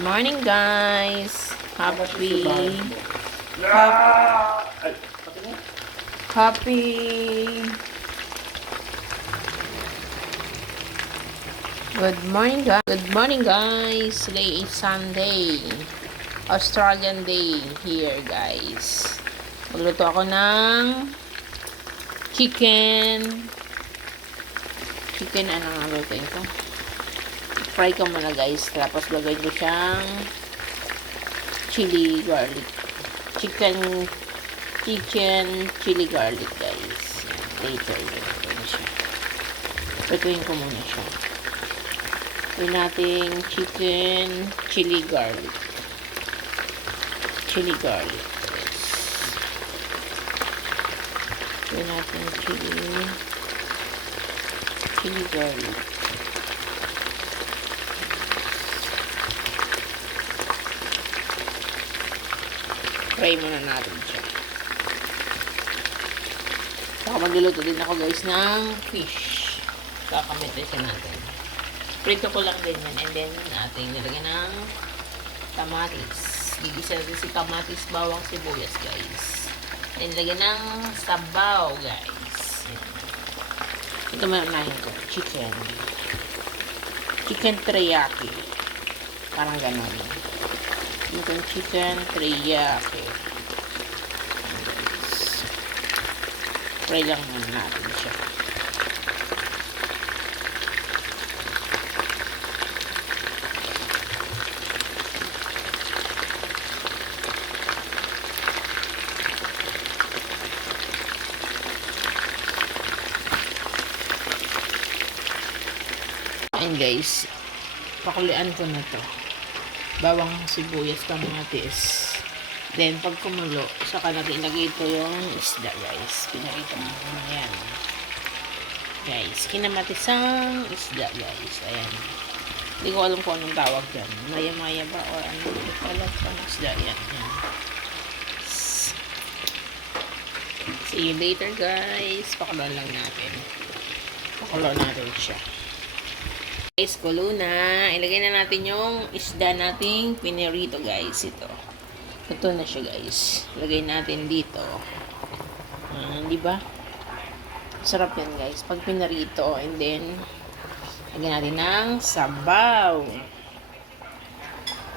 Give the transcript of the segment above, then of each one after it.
morning, guys. Happy Good morning, guys. Today is Sunday. Australian day here, guys. Magluto ako ng chicken. Ano nga lutuin ko? Fry ko muna, guys. Tapos lagay ko siyang chili garlic. Chicken chili garlic, guys. Later, lagay na siya. Lutuin ko muna siya. Gawin natin chicken chili garlic. Chili garlic. Gawin natin chili garlic. Fry muna natin siya. Saka magluluto din ako, guys, ng fish. Kakamit siya natin. Prito ko lang din yan. And then, natin nilagyan ng kamatis. Gigisa natin si kamatis, bawang, sibuyas, guys. And nilagyan ng sabaw, guys. Ito maunahin ko. Chicken teriyaki. Parang ganon. Itong chicken teriyaki. Fry lang muna natin siya. Ayan, guys, pakulian ko na to. Bawang, sibuyas, kamatis. Then pag kumulo, saka natin ilagay ito yung isda, guys. Pinakita mo na yan, guys. Kinamatisang isda, guys. Ayan, hindi ko alam kung anong tawag dyan, maya ba or ano. Hindi ko alam kung anong isda yan. Ayan. See you later, guys. Pakuloan lang natin. Pakuloan natin siya. Guys, kulo na. Ilagay na natin yung isda nating pinirito, guys. Ito na siya, guys. Ilagay natin dito. Di ba? Sarap yan, guys. Pag pinirito, and then lagyan natin ng sabaw.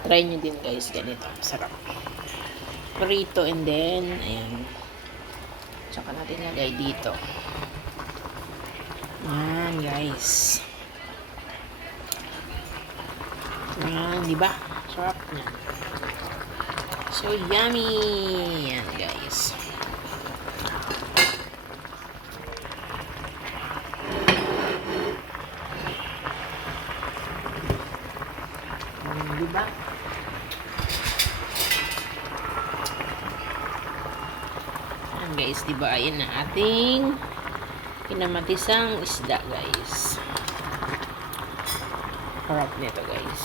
Try nyo din, guys. Ganito. Sarap. Prito, and then ayan. Tsaka natin lagay dito. Ayan, guys. Di ba? Sarap niya. So yummy. Yan, guys. Di ba? Yan, guys, di ba? Ayan na ating kinamatisang isda, guys. Sarap nito, guys.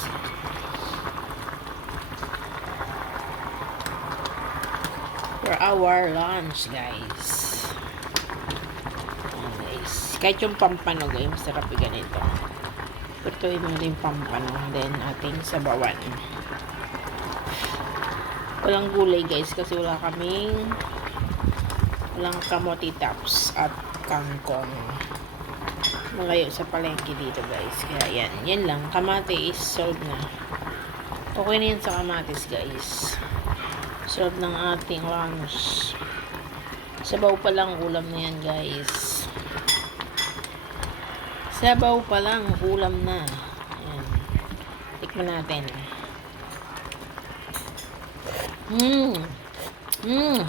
For our lunch, guys. Ayan, guys. Kahit yung pampano, guys, masarap yung ganito. Ito yung mga pampano. Then, ating sabawan. Walang gulay, guys, kasi walang kamote tops at kangkong. Malayo sa palengke dito, guys. Kaya yan lang. Kamate is solved na. Okay na yan sa kamatis, guys. Solved ng ating lunch. Sabaw pa lang ulam na yan, guys. Sabaw pa lang ulam na. Ayan. Tikman natin.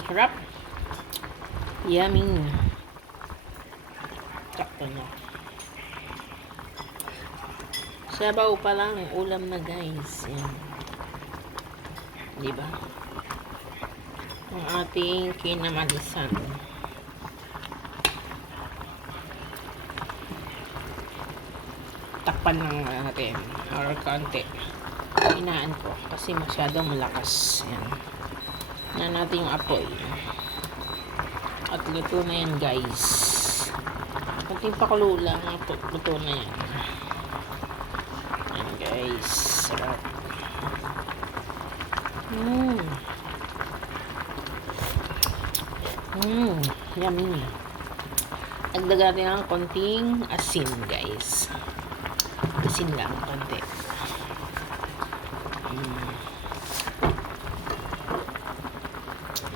Sarap. Yummy. Sakto na. Sabaw pa lang ulam na, guys. Yan. Diba? Ang ating kinamalisan. Takpan lang natin. Or konti. Hinaan ko. Kasi masyadong malakas. Yan. Hinaan natin yung apoy. At luto na yan, guys. Kunting pakulo lang. Luto na yan. Ayan, guys. Sarap. Mmm. Yummy. Dagdagan natin ng konting asin, guys. Asin lang, konti.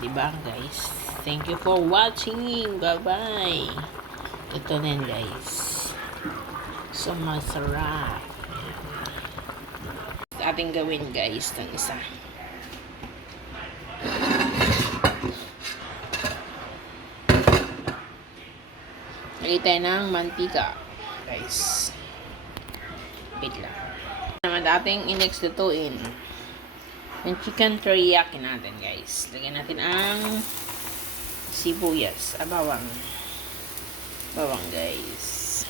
Diba, guys? Thank you for watching. Bye-bye. Ito na yan, guys. So, masarap. Ating gawin, guys, ng isa. Lagay tayo ng mantika, guys. Wait lang. Naman ating i-next lutuin. Yung chicken teriyaki natin, guys. Lagyan natin ang sibuyas. Bawang. Bawang, guys.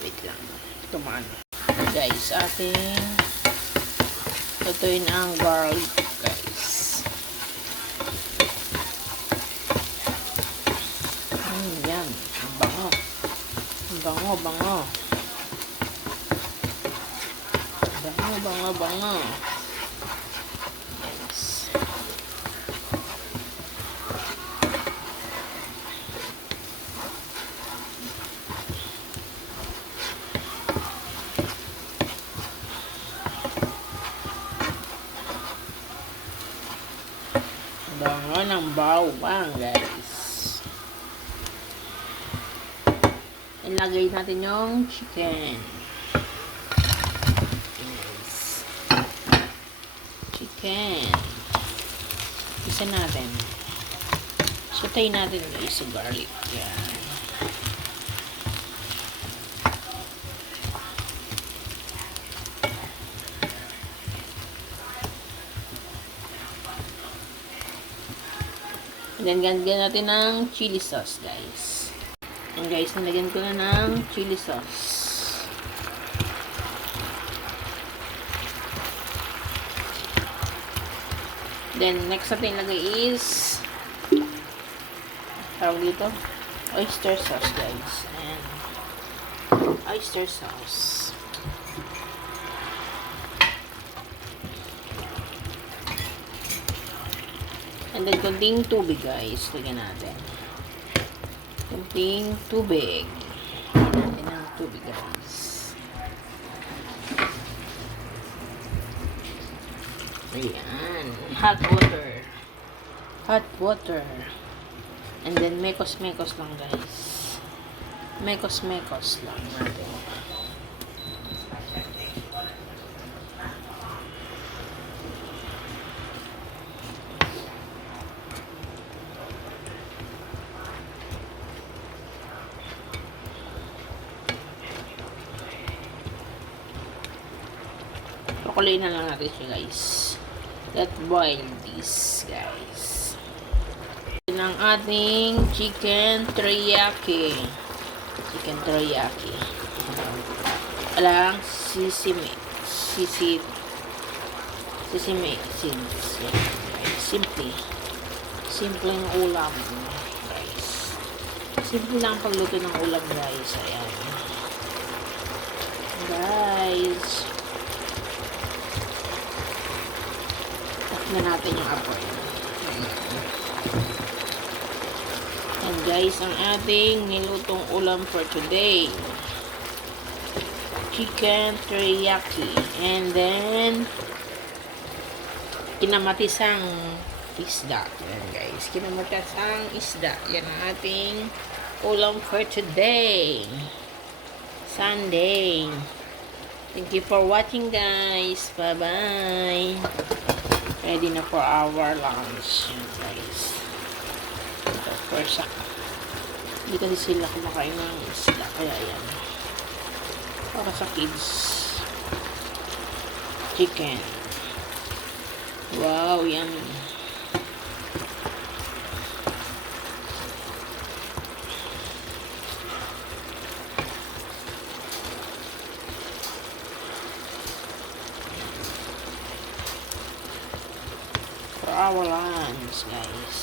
Wait lang. Tumaan. Guys, ating lutuin ang garlic, guys. Yan. Ang bango. Ang bango, bango. Bango. Yes. Bango ng bawang, guys. Ilagay natin yung chicken. Yes. Chicken. Isa natin. Sutay natin guys yung garlic. Yan. And then, ganyan natin ng chili sauce, guys. And guys, nilagyan ko na ng chili sauce. Then, next natin ilagay is tawag dito, oyster sauce, guys. And oyster sauce. And then, kunting tubig, guys. Lagyan natin. Kunting tubig. Lagyan natin ng tubig, guys. Ayan. Hot water. Hot water. And then, mekos-mekos lang, guys. Mekos-mekos lang natin. Pakuluin na lang natin siya, guys. Let's boil this, guys. Ito ang ating chicken teriyaki. Chicken teriyaki. Alang sesame seeds. Simpleng ulam, guys. Simple lang pagluto ng ulam, guys. Ayan. Guys. Na natin yung apoy. And guys, ang ating nilutong ulam for today, chicken teriyaki. And then kinamatisang isda. Yan guys, kinamatisang isda. Yan ang ating ulam for today, Sunday. Thank you for watching, guys. Bye bye. Ready na for our lunch, guys. Ito, first hindi kasi sila kumakain ng isda, kaya yan. Para sa kids. Chicken. Wow, yummy. Our lunch, guys.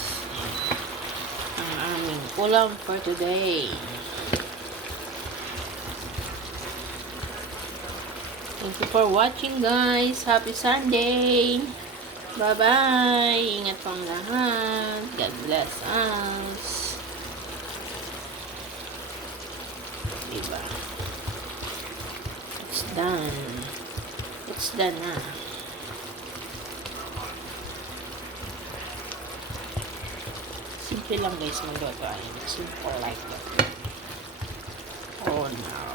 Ang aming ulam for today. Thank you for watching, guys. Happy Sunday. Bye-bye. Ingat pong lahat. God bless us. Diba? It's done. It's done na. Simple lang guys magluto. Simple like that. Oh no.